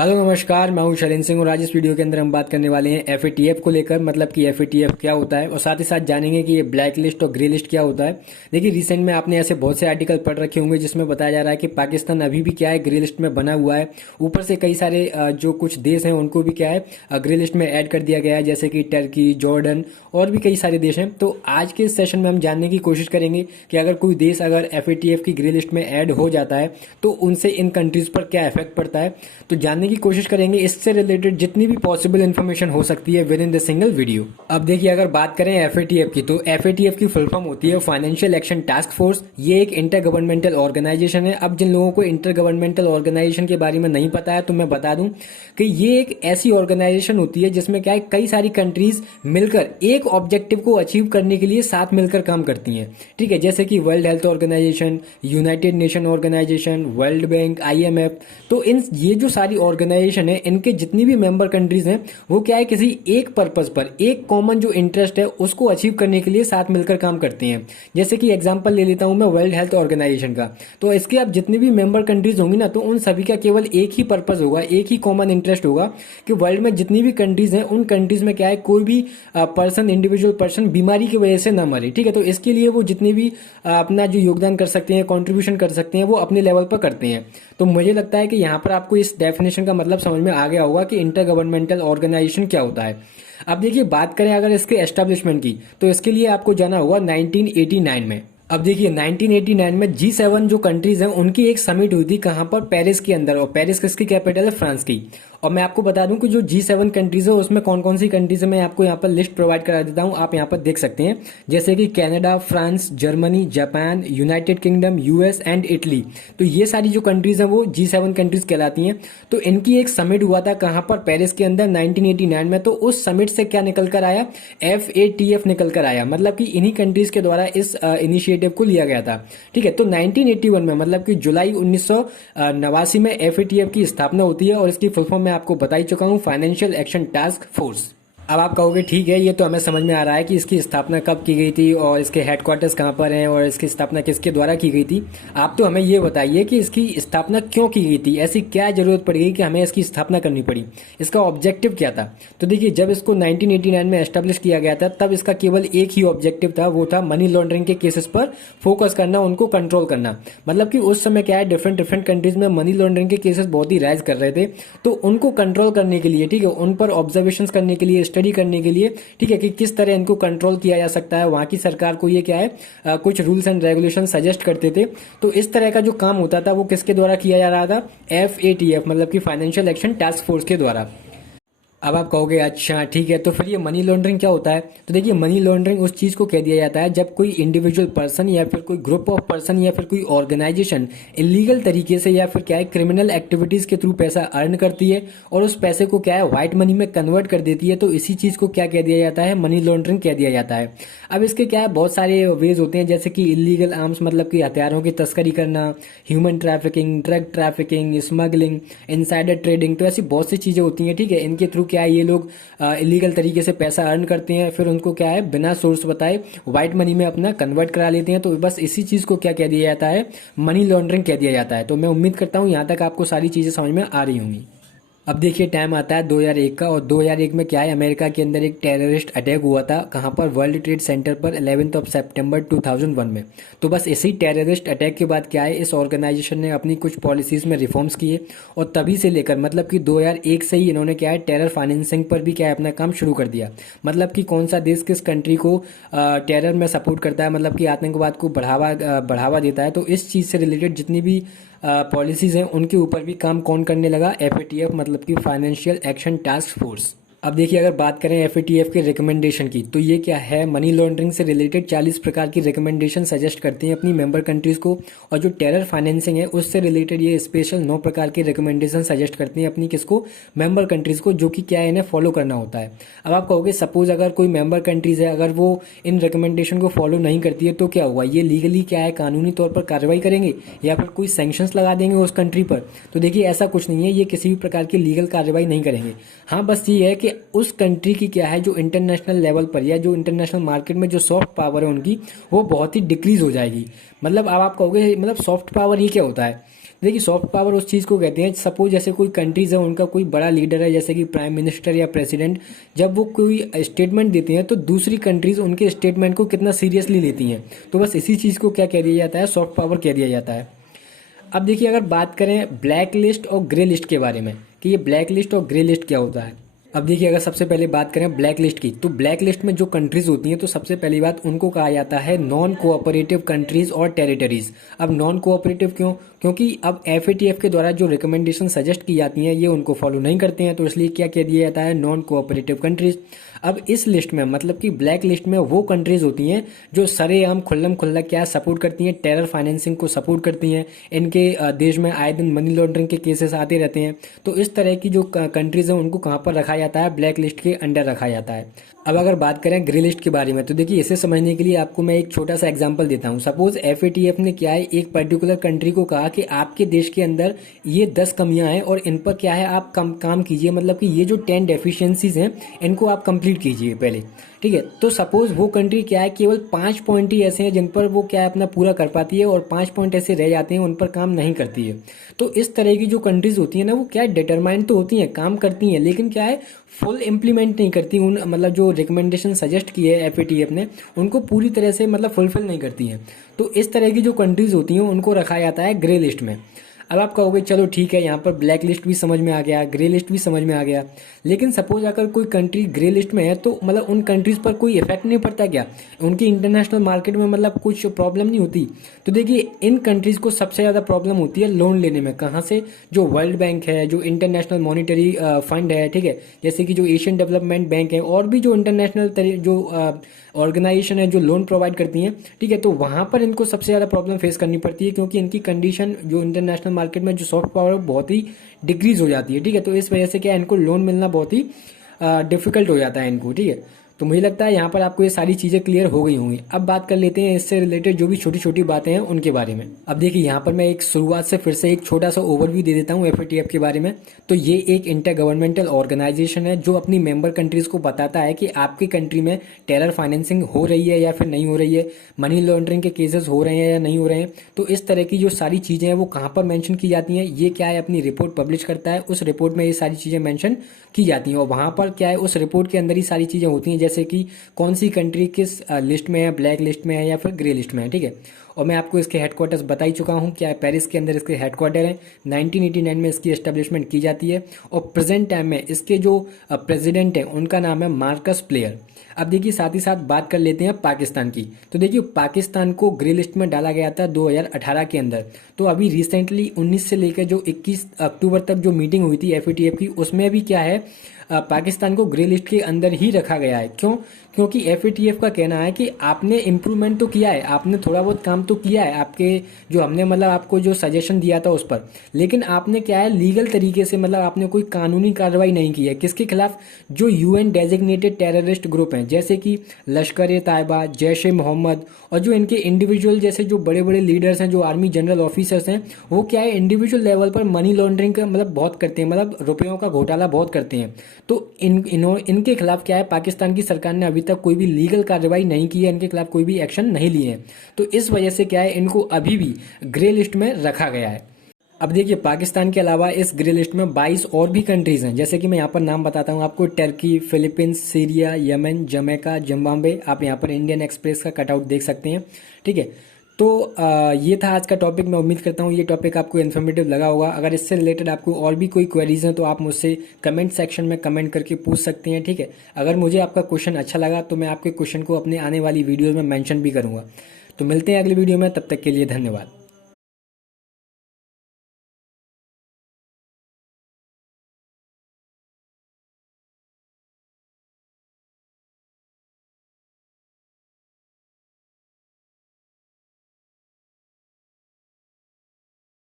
Hello नमस्कार, मैं हूं शैलेंद्र सिंह और आज इस वीडियो के अंदर हम बात करने वाले हैं एफएटीएफ को लेकर। मतलब कि एफएटीएफ क्या होता है और साथ ही साथ जानेंगे कि ये ब्लैक लिस्ट और ग्रे लिस्ट क्या होता है। देखिए, रिसेंट में आपने ऐसे बहुत से आर्टिकल पढ़ रखे होंगे जिसमें बताया जा रहा है कि पाकिस्तान अभी भी क्या है, ग्रे लिस्ट में बना हुआ है। ऊपर से कई सारे जो कुछ देश हैं उनको भी क्या है, ग्रे लिस्ट में ऐड कर दिया गया है, जैसे कि टर्की, जॉर्डन और भी कई सारे देश हैं। तो आज के इस सेशन में हम जानने की कोशिश करेंगे कि अगर कोई देश अगर एफएटीएफ की ग्रे लिस्ट में ऐड हो जाता है तो उनसे इन कंट्रीज पर क्या इफेक्ट पड़ता है। तो जानने की कोशिश करेंगे इससे रिलेटेड जितनी भी पॉसिबल इन्फॉर्मेशन हो सकती है with in the single video. अब देखिए, अगर बात करें एफएटीएफ की, तो एफएटीएफ की फुल फॉर्म होती है फाइनेंशियल एक्शन टास्क फोर्स। ये एक इंटर गवर्नमेंटल ऑर्गेनाइजेशन है। अब जिन लोगों को इंटर गवर्नमेंटल ऑर्गेनाइजेशन के बारे में नहीं पता है तो मैं बता दूं कि ये एक ऐसी ऑर्गेनाइजेशन होती है जिसमें क्या है, कई सारी कंट्रीज मिलकर एक ऑब्जेक्टिव को अचीव करने के लिए साथ मिलकर काम करती हैं। ठीक है, जैसे कि world health organization, united nation organization, world bank, IMF. तो इन ये जो सारी ऑर्गेनाइजेशन है, इनके जितनी भी मेंबर कंट्रीज हैं वो क्या है, किसी एक पर्पस पर, एक कॉमन जो इंटरेस्ट है उसको अचीव करने के लिए साथ मिलकर काम करते हैं। जैसे कि एग्जांपल ले लेता हूं मैं वर्ल्ड हेल्थ ऑर्गेनाइजेशन का। तो इसके अब जितनी भी मेंबर कंट्रीज होंगी ना, तो उन सभी का केवल एक ही पर्पस होगा, एक ही कॉमन इंटरेस्ट होगा कि वर्ल्ड में जितनी भी कंट्रीज हैं उन कंट्रीज में क्या है, कोई भी पर्सन, इंडिविजुअल पर्सन बीमारी की वजह से ना मरे। ठीक है, तो इसके लिए वो जितनी भी अपना जो योगदान कर सकते हैं, कॉन्ट्रीब्यूशन कर सकते हैं, वो अपने लेवल पर करते हैं। तो मुझे लगता है कि यहाँ पर आपको इस डेफिनेशन का मतलब समझ में आ गया होगा कि इंटर गवर्नमेंटल ऑर्गेनाइजेशन क्या होता है। अब देखिए, बात करें अगर इसके एस्टेब्लिशमेंट की, तो इसके लिए आपको जाना होगा 1989 में। अब देखिए, 1989 में G7 जो कंट्रीज हैं उनकी एक समिट हुई थी, कहां पर, पेरिस के अंदर। और पेरिस किसकी कैपिटल है, फ्रांस की। और मैं आपको बता दूं कि जो G7 कंट्रीज है उसमें कौन कौन सी कंट्रीज है, मैं आपको यहाँ पर लिस्ट प्रोवाइड करा देता हूं, आप यहाँ पर देख सकते हैं। जैसे कि Canada, France, Germany, Japan, United kingdom, US and Italy. तो ये सारी जो कंट्रीज हैं वो G7 कंट्रीज कहलाती हैं। तो इनकी एक समिट हुआ था कहां पर, पेरिस के अंदर 1989 में। तो उस समिट से क्या निकल कर आया, FATF निकल कर आया। मतलब कि इन्हीं कंट्रीज के द्वारा इस इनिशिएटिव को लिया गया था। ठीक है, तो 1981 में, मतलब कि जुलाई 1989 में FATF की स्थापना होती है और इसकी फुल फॉर्म मैं आपको बता ही चुका हूं, फाइनेंशियल एक्शन टास्क फोर्स। अब आप कहोगे ठीक है, ये तो हमें समझ में आ रहा है कि इसकी स्थापना कब की गई थी और इसके हेडक्वार्टर्स कहां पर हैं और इसकी स्थापना किसके द्वारा की गई थी। आप तो हमें ये बताइए कि इसकी स्थापना क्यों की गई थी, ऐसी क्या जरूरत पड़ गई कि हमें इसकी स्थापना करनी पड़ी, इसका ऑब्जेक्टिव क्या था। तो देखिए, जब इसको 1989 में एस्टेब्लिश किया गया था तब इसका केवल एक ही ऑब्जेक्टिव था, वो था मनी लॉन्ड्रिंग के केसेस पर फोकस करना, उनको कंट्रोल करना। मतलब कि उस समय क्या है, डिफरेंट डिफरेंट कंट्रीज में मनी लॉन्ड्रिंग के केसेस बहुत ही राइज कर रहे थे। तो उनको कंट्रोल करने के लिए, ठीक है, उन पर ऑब्जर्वेशन करने के लिए, स्टडी करने के लिए, ठीक है, कि किस तरह इनको कंट्रोल किया जा सकता है, वहां की सरकार को ये क्या है, कुछ रूल्स एंड रेगुलेशन सजेस्ट करते थे। तो इस तरह का जो काम होता था वो किसके द्वारा किया जा रहा था, FATF मतलब कि फाइनेंशियल एक्शन टास्क फोर्स के द्वारा। अब आप कहोगे अच्छा ठीक है, तो फिर ये मनी लॉन्ड्रिंग क्या होता है। तो देखिए, मनी लॉन्ड्रिंग उस चीज को कह दिया जाता है जब कोई इंडिविजुअल पर्सन या फिर कोई ग्रुप ऑफ पर्सन या फिर कोई ऑर्गेनाइजेशन इलीगल तरीके से या फिर क्या है, क्रिमिनल एक्टिविटीज के थ्रू पैसा अर्न करती है और उस पैसे को क्या है, व्हाइट मनी में कन्वर्ट कर देती है। तो इसी चीज को क्या कह दिया जाता है, मनी लॉन्ड्रिंग कह दिया जाता है। अब इसके क्या है, बहुत सारे वेज होते हैं, जैसे कि इलीगल आर्म्स मतलब कि हथियारों की तस्करी करना, human trafficking, drug trafficking, smuggling, insider trading. तो ऐसी बहुत सी चीजें होती हैं। ठीक है, इनके थ्रू क्या है, ये लोग इलीगल तरीके से पैसा अर्न करते हैं, फिर उनको क्या है, बिना सोर्स बताए व्हाइट मनी में अपना कन्वर्ट करा लेते हैं। तो बस इसी चीज को क्या कह दिया जाता है, मनी लॉन्ड्रिंग कह दिया जाता है। तो मैं उम्मीद करता हूं यहां तक आपको सारी चीजें समझ में आ रही होंगी। अब देखिए, टाइम आता है 2001 का, और 2001 में क्या है, अमेरिका के अंदर एक टेररिस्ट अटैक हुआ था। कहां पर, वर्ल्ड ट्रेड सेंटर पर 11 सितंबर 2001 में। तो बस इसी टेररिस्ट अटैक के बाद क्या है, इस ऑर्गेनाइजेशन ने अपनी कुछ पॉलिसीज में रिफॉर्म्स किए और तभी से लेकर, मतलब कि 2001 से ही इन्होंने क्या है, टेरर फाइनेंसिंग पर भी क्या है, अपना काम शुरू कर दिया। मतलब कि कौन सा देश किस कंट्री को टेरर में सपोर्ट करता है, मतलब कि आतंकवाद को बढ़ावा देता है। तो इस चीज से रिलेटेड जितनी भी पॉलिसीज हैं उनके ऊपर भी काम कौन करने लगा, FATF मतलब कि फाइनेंशियल एक्शन टास्क फोर्स। अब देखिए, अगर बात करें FATF के रिकमेंडेशन की, तो ये क्या है, मनी लॉन्ड्रिंग से रिलेटेड 40 प्रकार की रिकमेंडेशन सजेस्ट करती हैं अपनी मेंबर कंट्रीज को। और जो टेरर फाइनेंसिंग है उससे रिलेटेड ये स्पेशल 9 प्रकार के रिकमेंडेशन सजेस्ट करती हैं अपनी किसको, मेंबर कंट्रीज को, जो कि क्या है, इन्हें फॉलो करना होता है। अब आप कहोगे, सपोज अगर कोई मेंबर कंट्रीज है, अगर वो इन रिकमेंडेशन को फॉलो नहीं करती है तो क्या हुआ, ये लीगली क्या है, कानूनी तौर पर कार्रवाई करेंगे या फिर कोई सैंक्शंस लगा देंगे उस कंट्री पर। तो देखिए, ऐसा कुछ नहीं है, ये किसी भी प्रकार की लीगल कार्रवाई नहीं करेंगे। हाँ, बस ये है कि उस कंट्री की क्या है, जो इंटरनेशनल लेवल पर या जो इंटरनेशनल मार्केट में जो सॉफ्ट पावर है उनकी, वो बहुत ही डिक्रीज हो जाएगी। मतलब अब आप कहोगे, मतलब सॉफ्ट पावर ये क्या होता है। देखिए सॉफ्ट पावर उस चीज़ को कहते हैं, सपोज जैसे कोई कंट्रीज है, उनका कोई बड़ा लीडर है जैसे कि प्राइम मिनिस्टर या प्रेसिडेंट, जब वो कोई स्टेटमेंट देते हैं तो दूसरी कंट्रीज उनके स्टेटमेंट को कितना सीरियसली लेती हैं, तो बस इसी चीज़ को क्या कह दिया जाता है, सॉफ्ट पावर कह दिया जाता है। अब देखिए अगर बात करें ब्लैक लिस्ट और ग्रे लिस्ट के बारे में कि ये ब्लैक लिस्ट और ग्रे लिस्ट क्या होता है। अब देखिए अगर सबसे पहले बात करें ब्लैक लिस्ट की, तो ब्लैक लिस्ट में जो कंट्रीज होती हैं तो सबसे पहली बात उनको कहा जाता है नॉन कोऑपरेटिव कंट्रीज और टेरिटरीज। अब नॉन कोऑपरेटिव क्यों? क्योंकि अब एफएटीएफ के द्वारा जो रिकमेंडेशन सजेस्ट की जाती हैं ये उनको फॉलो नहीं करते हैं, तो इसलिए क्या कह दिया जाता है, नॉन कोऑपरेटिव कंट्रीज। अब इस लिस्ट में मतलब कि ब्लैक लिस्ट में वो कंट्रीज होती हैं जो सरेआम खुल्लम खुल्ला क्या सपोर्ट करती हैं, टेरर फाइनेंसिंग को सपोर्ट करती हैं, इनके देश में आए दिन मनी लॉन्ड्रिंग के केसेस आते रहते हैं। तो इस तरह की जो कंट्रीज हैं उनको कहाँ पर रखा जाता है, ब्लैक लिस्ट के अंडर रखा जाता है। अब अगर बात करें ग्रे लिस्ट के बारे में, तो देखिए इसे समझने के लिए आपको मैं एक छोटा सा एग्जांपल देता हूं। सपोज एफएटीएफ ने क्या है, एक पर्टिकुलर कंट्री को कहा कि आपके देश के अंदर ये 10 कमियां हैं और इन पर क्या है आप काम कीजिए, मतलब कि ये जो 10 डेफिशिएंसीज हैं इनको आप कंप्लीट कीजिए पहले, ठीक है। तो सपोज वो कंट्री क्या है, केवल 5 पॉइंट ही ऐसे हैं जिन पर वो क्या है अपना पूरा कर पाती है और 5 पॉइंट ऐसे रह जाते हैं उन पर काम नहीं करती है। तो इस तरह की जो कंट्रीज होती है ना, वो क्या है डिटरमाइंड तो होती हैं, काम करती हैं, लेकिन क्या है फुल इम्प्लीमेंट नहीं करती, उन मतलब जो रिकमेंडेशन सजेस्ट की है एफएटीएफ ने उनको पूरी तरह से मतलब फुलफिल नहीं करती हैं। तो इस तरह की जो कंट्रीज होती हैं उनको रखा जाता है ग्रे लिस्ट में। अब आप कहोगे चलो ठीक है, यहाँ पर ब्लैक लिस्ट भी समझ में आ गया, ग्रे लिस्ट भी समझ में आ गया, लेकिन सपोज अगर कोई कंट्री ग्रे लिस्ट में है तो मतलब उन कंट्रीज पर कोई इफेक्ट नहीं पड़ता क्या, उनकी इंटरनेशनल मार्केट में मतलब कुछ प्रॉब्लम नहीं होती? तो देखिए इन कंट्रीज को सबसे ज़्यादा प्रॉब्लम होती है लोन लेने में। कहाँ से? जो वर्ल्ड बैंक है, जो इंटरनेशनल मॉनिटरी फंड है, ठीक है, जैसे कि जो एशियन डेवलपमेंट बैंक है और भी जो इंटरनेशनल जो ऑर्गेनाइजेशन है जो लोन प्रोवाइड करती हैं, ठीक है, तो वहाँ पर इनको सबसे ज़्यादा प्रॉब्लम फेस करनी पड़ती है क्योंकि इनकी कंडीशन जो इंटरनेशनल मार्केट में जो सॉफ्ट पावर बहुत ही डिक्रीज हो जाती है, ठीक है। तो इस वजह से क्या है इनको लोन मिलना बहुत ही डिफिकल्ट हो जाता है इनको, ठीक है। तो मुझे लगता है यहाँ पर आपको ये सारी चीज़ें क्लियर हो गई होंगी। अब बात कर लेते हैं इससे रिलेटेड जो भी छोटी छोटी बातें हैं उनके बारे में। अब देखिए यहाँ पर मैं एक शुरुआत से फिर से एक छोटा सा ओवरव्यू दे देता हूँ एफएटीएफ के बारे में। तो ये एक इंटर गवर्नमेंटल ऑर्गेनाइजेशन है जो अपनी मेंबर कंट्रीज को बताता है कि आपकी कंट्री में टेरर फाइनेंसिंग हो रही है या फिर नहीं हो रही है, मनी लॉन्ड्रिंग के केसेस हो रहे हैं या नहीं हो रहे हैं। तो इस तरह की जो सारी चीज़ें हैं वो कहाँ पर मेंशन की जाती हैं, ये क्या है अपनी रिपोर्ट पब्लिश करता है, उस रिपोर्ट में ये सारी चीज़ें मेंशन की जाती हैं और वहाँ पर क्या है उस रिपोर्ट के अंदर ही सारी चीज़ें होती हैं, जैसे कि कौन सी कंट्री किस लिस्ट में है, ब्लैक लिस्ट में है या फिर ग्रे लिस्ट में है, ठीक है। और मैं आपको इसके हेडक्वार्टर्स बता ही चुका हूँ, क्या है पेरिस के अंदर इसके हेडक्वार्टर है। 1989 में इसकी एस्टेब्लिशमेंट की जाती है और प्रेजेंट टाइम में इसके जो प्रेसिडेंट हैं उनका नाम है मार्कस प्लेयर। अब देखिए साथ ही साथ बात कर लेते हैं पाकिस्तान की। तो देखिए पाकिस्तान को ग्रे लिस्ट में डाला गया था 2018 के अंदर। तो अभी रिसेंटली 19 से लेकर जो 21 अक्टूबर तक जो मीटिंग हुई थी एफएटीएफ की, उसमें भी क्या है पाकिस्तान को ग्रे लिस्ट के अंदर ही रखा गया है। क्यों? क्योंकि एफएटीएफ का कहना है कि आपने इम्प्रूवमेंट तो किया है, आपने थोड़ा बहुत काम तो किया है, आपके जो हमने मतलब आपको जो सजेशन दिया था उस पर, लेकिन आपने क्या है लीगल तरीके से मतलब आपने कोई कानूनी कार्रवाई नहीं की है। किसके खिलाफ? जो यूएन डेजिग्नेटेड टेररिस्ट ग्रुप हैं जैसे कि लश्कर ए तैयबा, जैश ए मोहम्मद और जो इनके इंडिविजुअल जैसे जो बड़े बड़े लीडर्स हैं, जो आर्मी जनरल ऑफिसर्स हैं, वो क्या है इंडिविजुअल लेवल पर मनी लॉन्ड्रिंग का मतलब बहुत करते हैं, मतलब रुपयों का घोटाला बहुत करते हैं। तो इनके खिलाफ क्या है पाकिस्तान की सरकार ने अभी तक कोई भी लीगल कार्रवाई नहीं की है, इनके खिलाफ कोई भी एक्शन नहीं लिए हैं। तो इस वजह से क्या है इनको अभी भी ग्रे लिस्ट में रखा गया है। अब देखिए पाकिस्तान के अलावा इस ग्रे लिस्ट में 22 और भी कंट्रीज हैं, जैसे कि मैं यहाँ पर नाम बताता हूँ आपको, Turkey, Philippines, Syria, Yemen, Jamaica, Zimbabwe. आप यहाँ पर इंडियन एक्सप्रेस का कटआउट देख सकते हैं, ठीक है। तो ये था आज का टॉपिक। मैं उम्मीद करता हूँ ये टॉपिक आपको इन्फॉर्मेटिव लगा होगा। अगर इससे रिलेटेड आपको और भी कोई क्वेरीज हैं तो आप मुझसे कमेंट सेक्शन में कमेंट करके पूछ सकते हैं, ठीक है। अगर मुझे आपका क्वेश्चन अच्छा लगा तो मैं आपके क्वेश्चन को अपने आने वाली वीडियो में मेंशन भी करूँगा। तो मिलते हैं अगली वीडियो में, तब तक के लिए धन्यवाद।